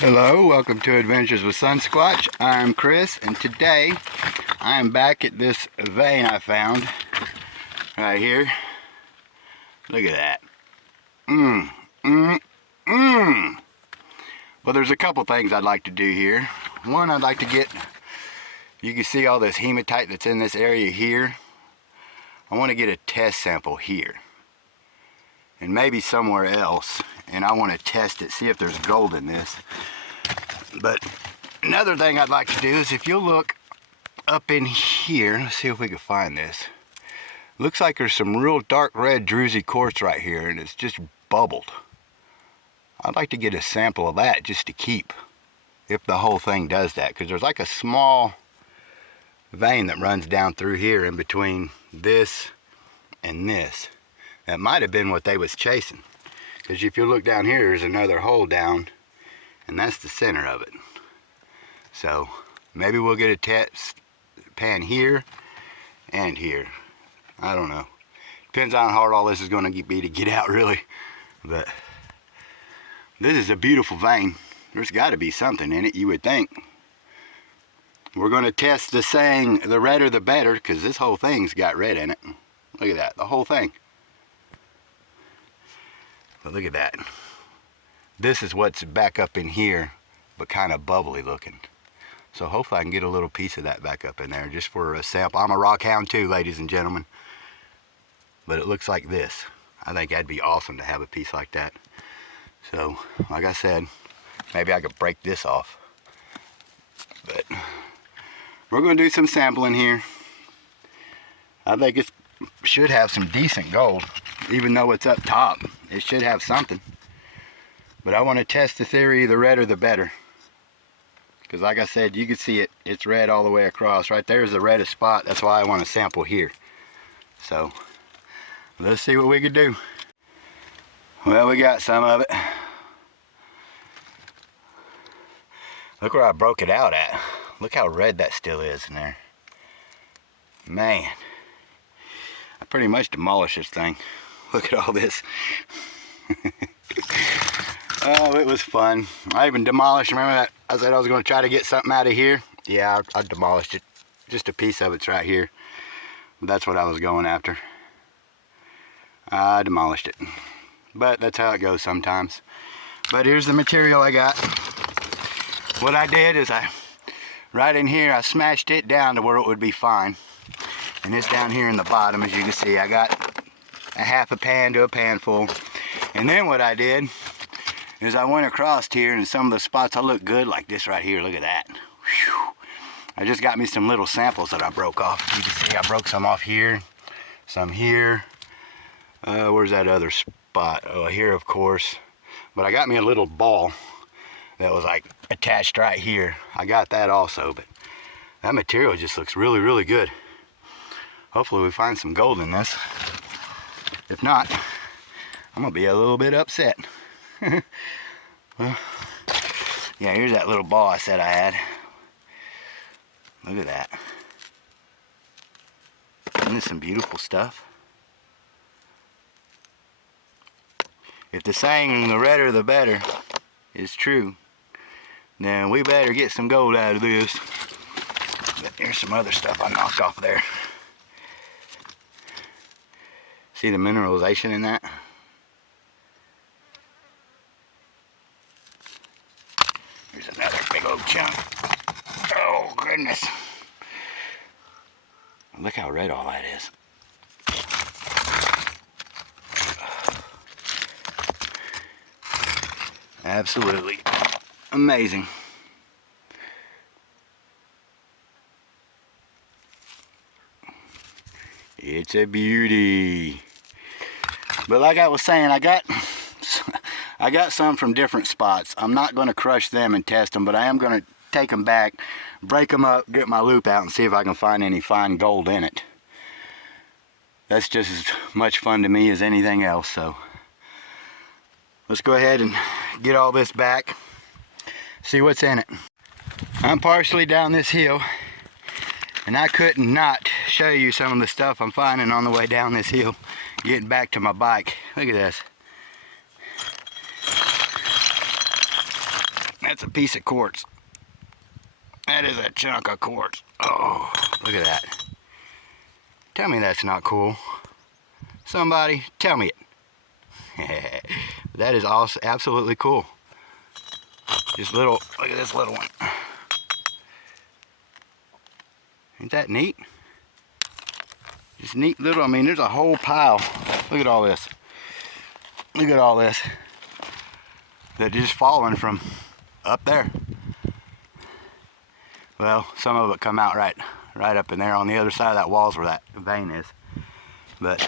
Hello, welcome to Adventures with Sunsquatch. I'm Chris, and today I am back at this vein I found right here. Look at that. Well, there's a couple things I'd like to do here. One, I'd like to get, you can see all this hematite that's in this area here. I want to get a test sample here and maybe somewhere else, and I want to test it, see if there's gold in this. But another thing I'd like to do is, if you'll look up in here, let's see if we can find this. Looks like there's some real dark red druzy quartz right here, and it's just bubbled. I'd like to get a sample of that just to keep, if the whole thing does that, because there's like a small vein that runs down through here in between this and this. That might have been what they was chasing, because if you look down here, there's another hole down, and that's the center of it. So maybe we'll get a test pan here and here. I don't know. Depends on how hard all this is going to be to get out, really. But this is a beautiful vein. There's got to be something in it, you would think. We're going to test the saying, the redder the better, because this whole thing's got red in it. Look at that, the whole thing. But look at that. This is what's back up in here, but kind of bubbly looking. So hopefully I can get a little piece of that back up in there just for a sample. I'm a rock hound too, ladies and gentlemen. But it looks like this. I think that'd be awesome to have a piece like that. So, like I said, maybe I could break this off. But we're going to do some sampling here. I think it should have some decent gold. Even though it's up top, it should have something. But I want to test the theory, the redder the better. Because like I said, you can see it, it's red all the way across. Right there is the reddest spot. That's why I want to sample here. So, let's see what we can do. Well, we got some of it. Look where I broke it out at. Look how red that still is in there. Man, I pretty much demolished this thing. Look at all this. Oh, it was fun. I even demolished, remember that I said I was going to try to get something out of here? Yeah, I demolished it. Just a piece of it's right here. That's what I was going after. I demolished it. But that's how it goes sometimes. But here's the material I got. What I did is right in here, I smashed it down to where it would be fine. And it's down here in the bottom, as you can see. I got a half a pan to a pan full. And then what I did is I went across here, and some of the spots I look good, like this right here. Look at that. Whew. I just got me some little samples that I broke off. You can see I broke some off here, some here. Where's that other spot? Oh, here, of course. But I got me a little ball that was like attached right here. I got that also, but that material just looks really, really good. Hopefully we find some gold in this. If not, I'm gonna be a little bit upset. Well, yeah, here's that little ball I said I had. Look at that. Isn't this some beautiful stuff? If the saying, the redder the better, is true, then we better get some gold out of this. But here's some other stuff I knocked off there. See the mineralization in that? Here's another big old chunk. Oh, goodness. Look how red all that is. Absolutely amazing. It's a beauty. But like I was saying, I got some from different spots. I'm not going to crush them and test them, but I am going to take them back, break them up, get my loop out, and see if I can find any fine gold in it. That's just as much fun to me as anything else. So let's go ahead and get all this back, see what's in it. I'm partially down this hill, and I couldn't not show you some of the stuff I'm finding on the way down this hill, getting back to my bike. Look at this. That's a piece of quartz. That is a chunk of quartz. Oh, look at that. Tell me that's not cool. Somebody tell me it. That is also absolutely cool. Just little, look at this little one. Ain't that neat? Just neat little, I mean, there's a whole pile. Look at all this. Look at all this. That just falling from up there. Well, some of it come out right up in there on the other side of that wall's where that vein is. But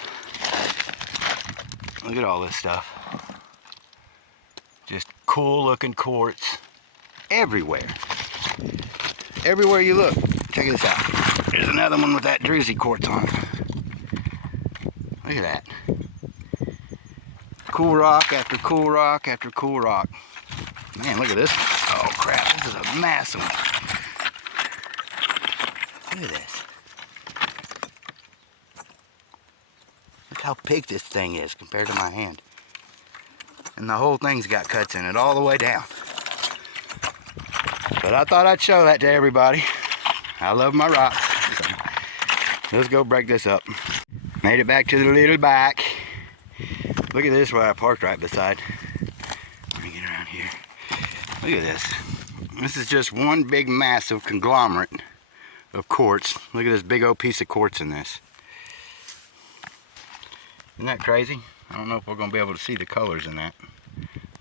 look at all this stuff. Just cool looking quartz everywhere. Everywhere you look. Check this out. There's another one with that druzy quartz on it. Look at that. Cool rock after cool rock after cool rock. Man, look at this. Oh crap, this is a massive one. Look at this. Look how big this thing is compared to my hand. And the whole thing's got cuts in it all the way down. But I thought I'd show that to everybody. I love my rocks. So let's go break this up. Made it back to the little bike. Look at this where I parked right beside. Let me get around here. Look at this. This is just one big massive conglomerate of quartz. Look at this big old piece of quartz in this. Isn't that crazy? I don't know if we're going to be able to see the colors in that.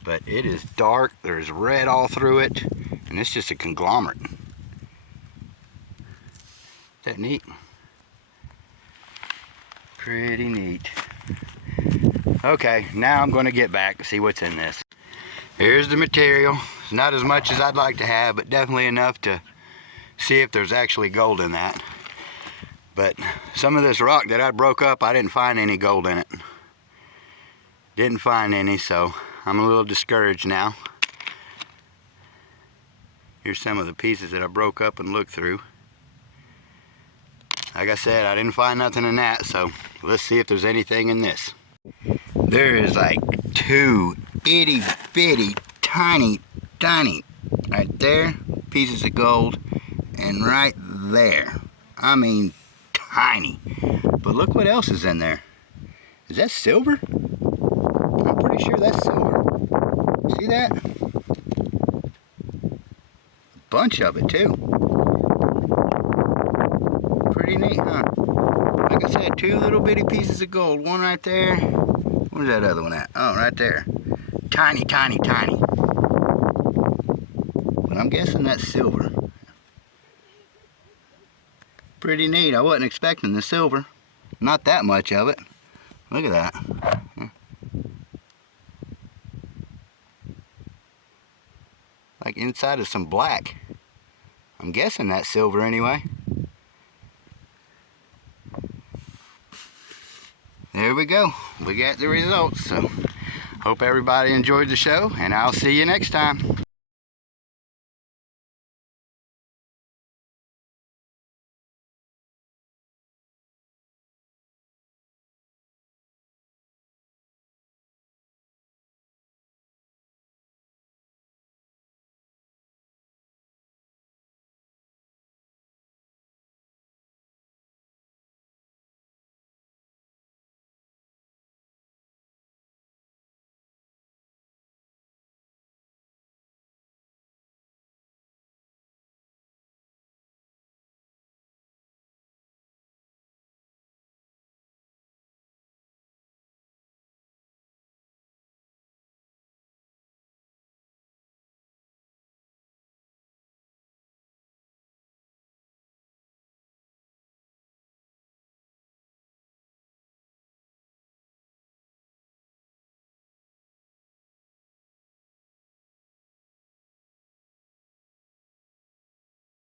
But it is dark. There's red all through it. And it's just a conglomerate. Is that neat? Pretty neat. Okay, now I'm going to get back and see what's in this. Here's the material. It's not as much as I'd like to have, but definitely enough to see if there's actually gold in that. But some of this rock that I broke up, I didn't find any gold in it. Didn't find any, so I'm a little discouraged now. Here's some of the pieces that I broke up and looked through. Like I said, I didn't find nothing in that, so let's see if there's anything in this. There is like two itty bitty tiny right there pieces of gold, and right there, I mean tiny. But look what else is in there. Is that silver? I'm pretty sure that's silver. See that? A bunch of it too. Pretty neat, huh? Like I said, two little bitty pieces of gold. One right there. Where's that other one at? Oh, right there. Tiny. But I'm guessing that's silver. Pretty neat. I wasn't expecting the silver. Not that much of it. Look at that. Like inside of some black. I'm guessing that's silver anyway. There we go. We got the results. So hope everybody enjoyed the show, and I'll see you next time.